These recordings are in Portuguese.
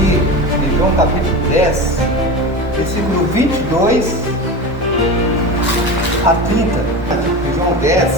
aqui em João capítulo 10, versículo 22 a 30. Em João 10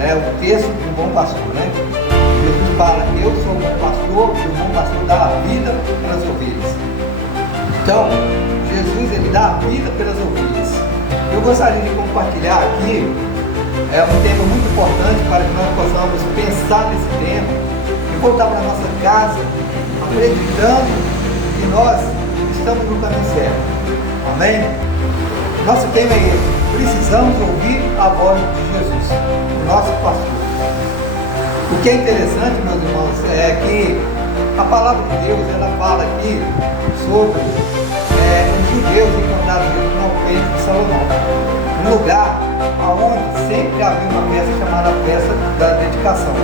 é o texto do bom pastor, né? Jesus fala: eu sou o bom pastor, e o bom pastor dá a vida pelas ovelhas. Então, Jesus, ele dá a vida pelas ovelhas. Eu gostaria de compartilhar aqui um tema muito importante para que nós possamos pensar nesse tema e voltar para a nossa casa acreditando que nós estamos no caminho certo. Amém? Nosso tema é esse: precisamos ouvir a voz de Jesus, o nosso pastor. O que é interessante, meus irmãos, é que a palavra de Deus, ela fala aqui sobre os judeus encontraram Jesus no alpendre de Salomão, um lugar onde sempre havia uma festa chamada festa da dedicação.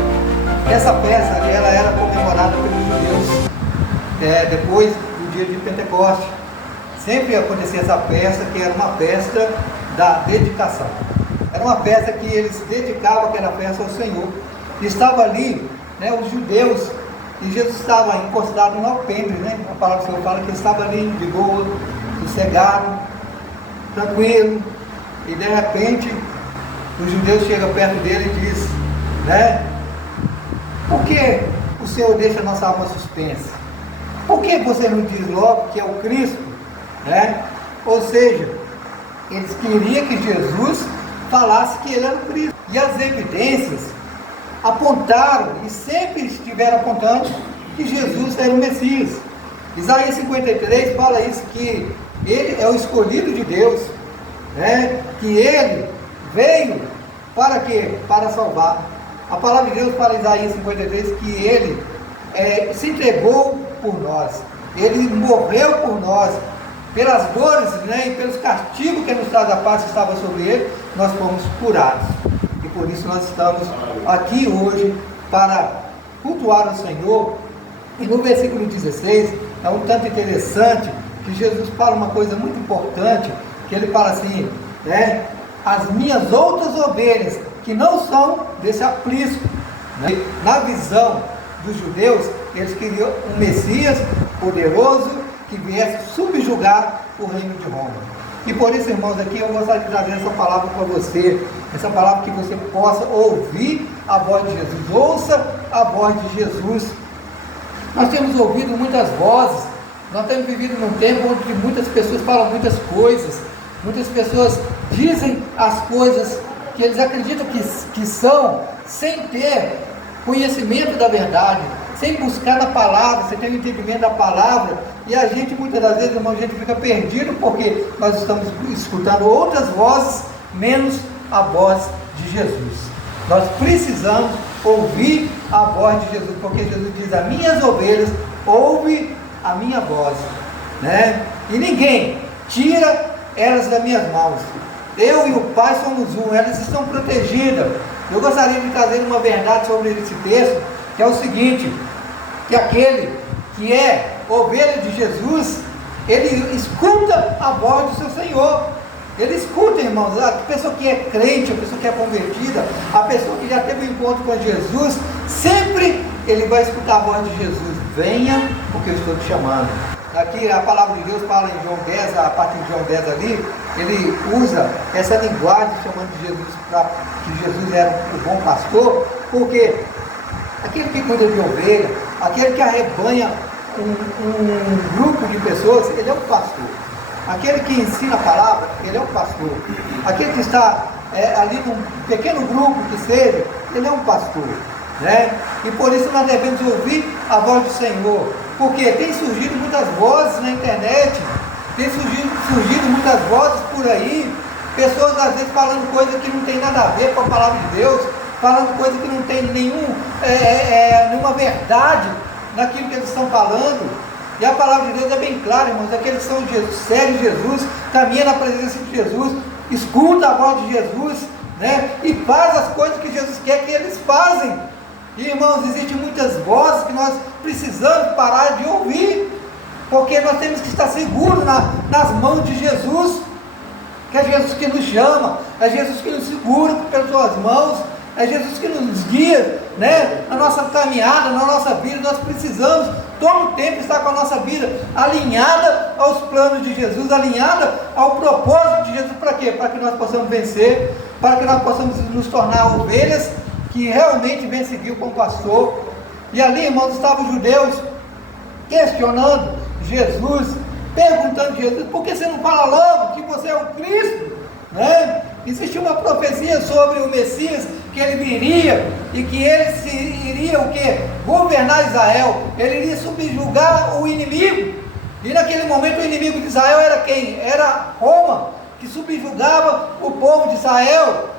Essa festa ela era comemorada pelos judeus depois do dia de Pentecostes. Sempre acontecia essa festa, que era uma festa da dedicação. Era uma festa que eles dedicavam aquela festa ao Senhor. E estava ali, os judeus, e Jesus estava encostado no alpendre, A palavra do Senhor fala que ele estava ali de boa, sossegado, tranquilo, e de repente os judeus chegam perto dele e diz, por que o Senhor deixa a nossa alma suspensa? Por que você não diz logo que é o Cristo? Ou seja, eles queriam que Jesus falasse que ele era o Cristo. E as evidências apontaram e sempre estiveram apontando que Jesus era o Messias. Isaías 53 fala isso, que ele é o escolhido de Deus, que ele veio para quê? Para salvar. A palavra de Deus fala em Isaías 53 que ele se entregou por nós, ele morreu por nós, pelas dores e pelos castigos que nos traz a paz que estava sobre ele, nós fomos curados. E por isso nós estamos aqui hoje para cultuar o Senhor. E no versículo 16 é um tanto interessante que Jesus fala uma coisa muito importante, que ele fala assim, as minhas outras ovelhas que não são desse aprisco. Na visão dos judeus, eles queriam um Messias poderoso que viesse subjugar o reino de Roma. E por isso, irmãos, aqui eu gostaria de trazer essa palavra para você, essa palavra que você possa ouvir a voz de Jesus. Ouça a voz de Jesus. Nós temos ouvido muitas vozes, nós temos vivido num tempo onde muitas pessoas falam muitas coisas, muitas pessoas dizem as coisas que eles acreditam que são, sem ter conhecimento da verdade, sem buscar na palavra, sem ter o entendimento da palavra. E a gente, muitas das vezes, irmão, a gente fica perdido porque nós estamos escutando outras vozes, menos a voz de Jesus. Nós precisamos ouvir a voz de Jesus, porque Jesus diz: as minhas ovelhas ouvem a minha voz, E ninguém tira elas das minhas mãos. Eu e o Pai somos um, elas estão protegidas. Eu gostaria de trazer uma verdade sobre esse texto, que é o seguinte, que aquele que é ovelha de Jesus, ele escuta a voz do seu Senhor. Ele escuta, irmãos, a pessoa que é crente, a pessoa que é convertida, a pessoa que já teve um encontro com Jesus, sempre ele vai escutar a voz de Jesus: venha, porque eu estou te chamando. Aqui a palavra de Deus fala em João 10, a partir de João 10 ali, ele usa essa linguagem chamando de Jesus, que Jesus era o bom pastor, porque aquele que cuida de ovelha, aquele que arrebanha um grupo de pessoas, ele é um pastor. Aquele que ensina a palavra, ele é um pastor. Aquele que está ali num pequeno grupo que seja, ele é um pastor, E por isso nós devemos ouvir a voz do Senhor, porque tem surgido muitas vozes na internet, tem surgido muitas vozes por aí, pessoas às vezes falando coisa que não tem nada a ver com a palavra de Deus, falando coisa que não tem nenhuma verdade naquilo que eles estão falando. E a palavra de Deus é bem clara, irmãos: aqueles que são de Jesus, seguem Jesus, caminham na presença de Jesus, escuta a voz de Jesus, e faz as coisas que Jesus quer que eles fazem. E, irmãos, existem muitas vozes que nós precisamos parar de ouvir, porque nós temos que estar seguros nas mãos de Jesus, que é Jesus que nos chama, é Jesus que nos segura pelas suas mãos, é Jesus que nos guia, na nossa caminhada, na nossa vida. Nós precisamos todo o tempo estar com a nossa vida alinhada aos planos de Jesus, alinhada ao propósito de Jesus. Para quê? Para que nós possamos vencer, para que nós possamos nos tornar ovelhas que realmente vêm seguir com o pastor. E ali, irmãos, estavam os judeus questionando Jesus, perguntando a Jesus: por que você não fala logo que você é o Cristo? Né? Existia uma profecia sobre o Messias, que ele viria e que ele iria o quê? Governar Israel, ele iria subjugar o inimigo. E naquele momento o inimigo de Israel era quem? Era Roma, que subjugava o povo de Israel.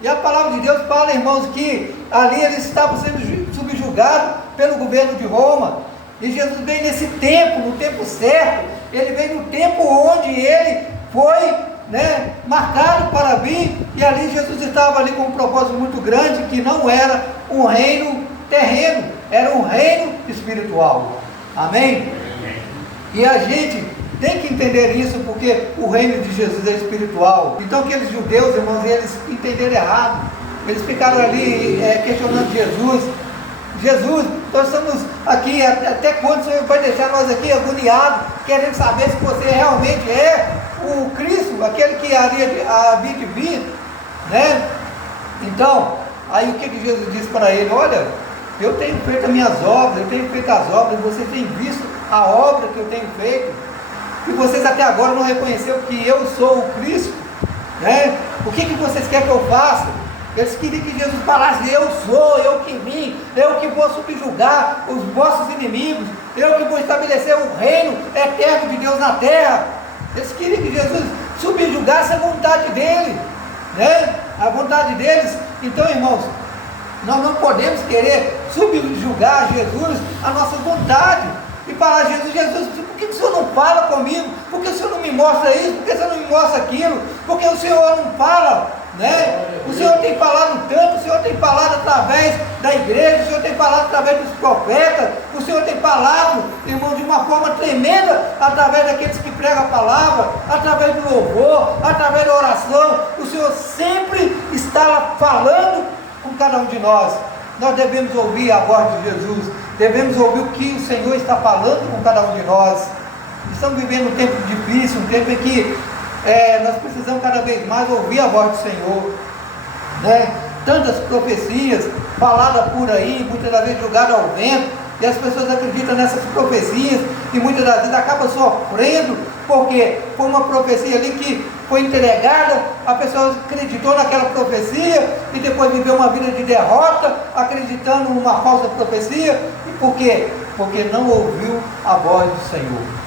E a palavra de Deus fala, irmãos, que ali eles estavam sendo subjugados pelo governo de Roma. E Jesus veio nesse tempo, no tempo certo. Ele veio no tempo onde ele foi, né, marcado para vir. E ali Jesus estava ali com um propósito muito grande, que não era um reino terreno, era um reino espiritual. Amém? E a gente tem que entender isso, porque o reino de Jesus é espiritual. Então aqueles judeus, irmãos, eles entenderam errado. Eles ficaram ali questionando Jesus, nós estamos aqui, até quando o Senhor vai deixar nós aqui agoniados, querendo saber se você realmente é o Cristo, aquele que havia de vir, né? Então, aí o que Jesus disse para ele? Olha, eu tenho feito as minhas obras, eu tenho feito as obras, você tem visto a obra que eu tenho feito, e vocês até agora não reconheceram que eu sou o Cristo, né? O que vocês querem que eu faça? Eles queriam que Jesus falasse: eu sou, eu que vim, eu que vou subjugar os vossos inimigos, eu que vou estabelecer o reino eterno de Deus na terra. Eles queriam que Jesus subjugasse a vontade dele, né? A vontade deles. Então, irmãos, nós não podemos querer subjugar Jesus a nossa vontade e falar: Jesus, por que o Senhor não fala comigo? Por que o Senhor não me mostra isso? Por que o Senhor não me mostra aquilo? Por que o Senhor não fala? Né? O Senhor tem falado tanto, o Senhor tem falado através da igreja, o Senhor tem falado através dos profetas, o Senhor tem falado, irmão, de uma forma tremenda, através daqueles que pregam a palavra, através do louvor, através da oração. O Senhor sempre está falando com cada um de nós. Nós devemos ouvir a voz de Jesus, devemos ouvir o que o Senhor está falando com cada um de nós. Estamos vivendo um tempo difícil, um tempo em que nós precisamos cada vez mais ouvir a voz do Senhor, né? Tantas profecias faladas por aí, muitas das vezes jogadas ao vento, e as pessoas acreditam nessas profecias e muitas das vezes acabam sofrendo, porque foi uma profecia ali que foi entregada, a pessoa acreditou naquela profecia e depois viveu uma vida de derrota, acreditando numa falsa profecia. E por quê? Porque não ouviu a voz do Senhor.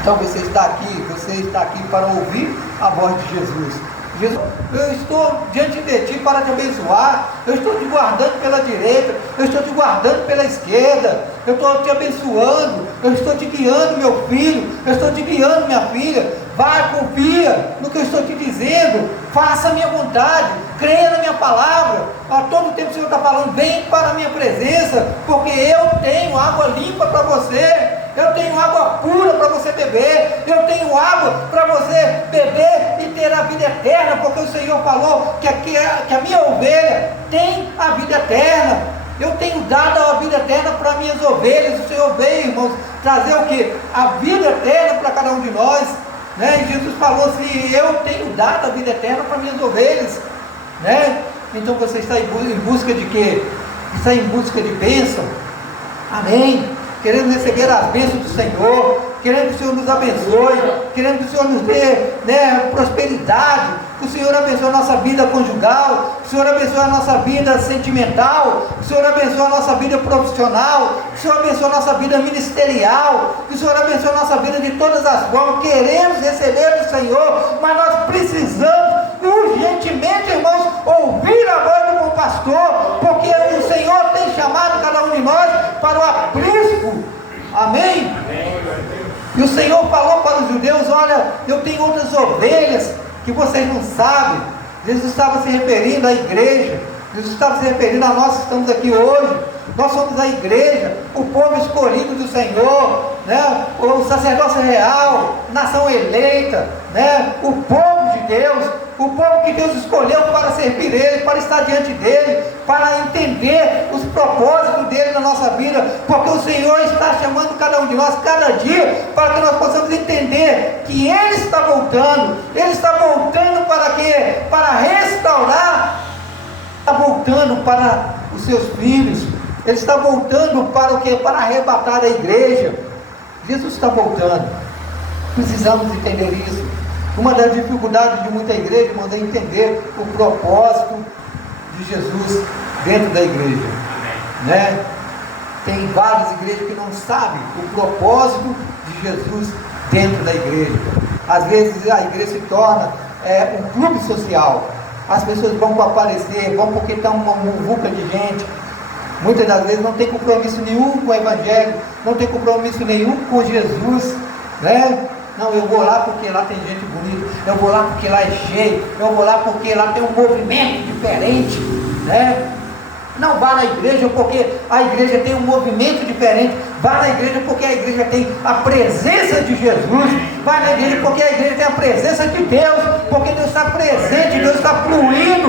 Então você está aqui para ouvir a voz de Jesus. Jesus, eu estou diante de ti para te abençoar, eu estou te guardando pela direita, eu estou te guardando pela esquerda, eu estou te abençoando, eu estou te guiando, meu filho, eu estou te guiando, minha filha. Vai, confia no que eu estou te dizendo, faça a minha vontade, creia na minha palavra. A todo tempo o Senhor está falando: vem para a minha presença, porque eu tenho água limpa para você, eu tenho água pura para você beber, eu tenho água para você beber e ter a vida eterna, porque o Senhor falou que a minha ovelha tem a vida eterna. Eu tenho dado a vida eterna para minhas ovelhas. O Senhor veio, irmãos, trazer o que? A vida eterna para cada um de nós, né? E Jesus falou assim: eu tenho dado a vida eterna para minhas ovelhas, né? Então você está em busca de quê? Está em busca de bênção, amém? Querendo receber as bênçãos do Senhor, querendo que o Senhor nos abençoe, querendo que o Senhor nos dê, né, prosperidade, que o Senhor abençoe a nossa vida conjugal, que o Senhor abençoe a nossa vida sentimental, que o Senhor abençoe a nossa vida profissional, que o Senhor abençoe a nossa vida ministerial, que o Senhor abençoe a nossa vida de todas as formas. Queremos receber do Senhor, mas nós precisamos urgentemente, irmãos, ouvir a voz do bom pastor, porque o Senhor tem chamado cada um de nós para o aprisco, amém? E o Senhor falou para os judeus: olha, eu tenho outras ovelhas que vocês não sabem. Jesus estava se referindo à igreja, Jesus estava se referindo a nós que estamos aqui hoje. Nós somos a igreja, o povo escolhido do Senhor, né? O sacerdócio real, nação eleita, né? O povo de Deus, o povo que Deus escolheu para servir Ele, para estar diante dEle, para entender os propósitos dEle na nossa vida, porque o Senhor está chamando cada um de nós, cada dia, para que nós possamos entender que Ele está voltando. Ele está voltando para quê? Para restaurar, está voltando para os seus filhos, Ele está voltando para o quê? Para arrebatar a igreja. Jesus está voltando. Precisamos entender isso. Uma das dificuldades de muita igreja, irmãos, é entender o propósito de Jesus dentro da igreja, né? Tem várias igrejas que não sabem o propósito de Jesus dentro da igreja. Às vezes a igreja se torna um clube social. As pessoas vão para aparecer, vão porque estão uma muvuca de gente. Muitas das vezes não tem compromisso nenhum com o Evangelho, não tem compromisso nenhum com Jesus, né? Não, eu vou lá porque lá tem gente bonita, eu vou lá porque lá é cheio, eu vou lá porque lá tem um movimento diferente, né? Não vá na igreja porque a igreja tem um movimento diferente, vá na igreja porque a igreja tem a presença de Jesus, vá na igreja porque a igreja tem a presença de Deus, porque Deus está presente, Deus está fluindo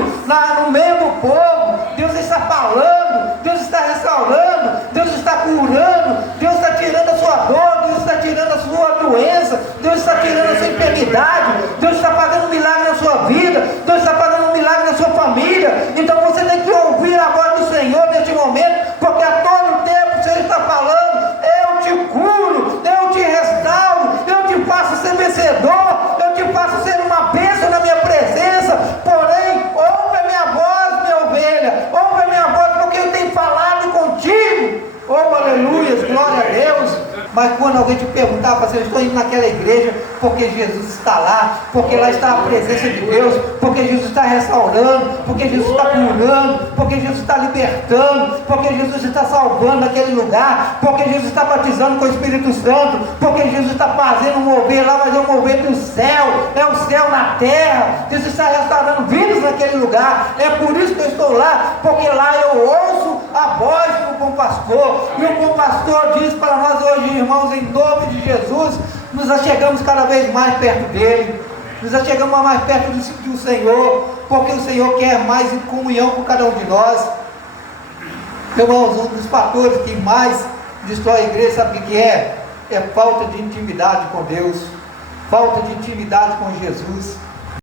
no meio do povo, Deus está falando, Deus está restaurando, Deus está curando, Deus está tirando a sua dor, Deus está tirando a sua doença, Deus está tirando a sua enfermidade, Deus está fazendo um milagre na sua vida, Deus está fazendo um milagre na sua família. Então você tem que ouvir a voz do Senhor neste momento, porque a todo tempo o Senhor está falando: eu te curo, eu te restauro, eu te faço ser vencedor, eu te faço ser uma bênção na minha presença. Porém, ouve a minha voz, minha ovelha, ouve a minha voz, porque eu tenho falado contigo. Oh, aleluia, glória a Deus. Mas quando alguém te perguntar, você, eu estou indo naquela igreja porque Jesus está lá, porque lá está a presença de Deus, porque Jesus está restaurando, porque Jesus está curando, porque Jesus está libertando, porque Jesus está salvando naquele lugar, porque Jesus está batizando com o Espírito Santo, porque Jesus está fazendo um mover lá, mas é um mover do céu, é o céu na terra. Jesus está restaurando vidas naquele lugar. É por isso que eu estou lá, porque lá eu ouço a voz do bom pastor, e o bom pastor diz para nós hoje, irmãos, em nome de Jesus, nos achegamos cada vez mais perto dele, nos achegamos mais perto do Senhor, porque o Senhor quer mais em comunhão com cada um de nós. Irmãos, um dos fatores que mais destrói a igreja, sabe o que é? É falta de intimidade com Deus, falta de intimidade com Jesus.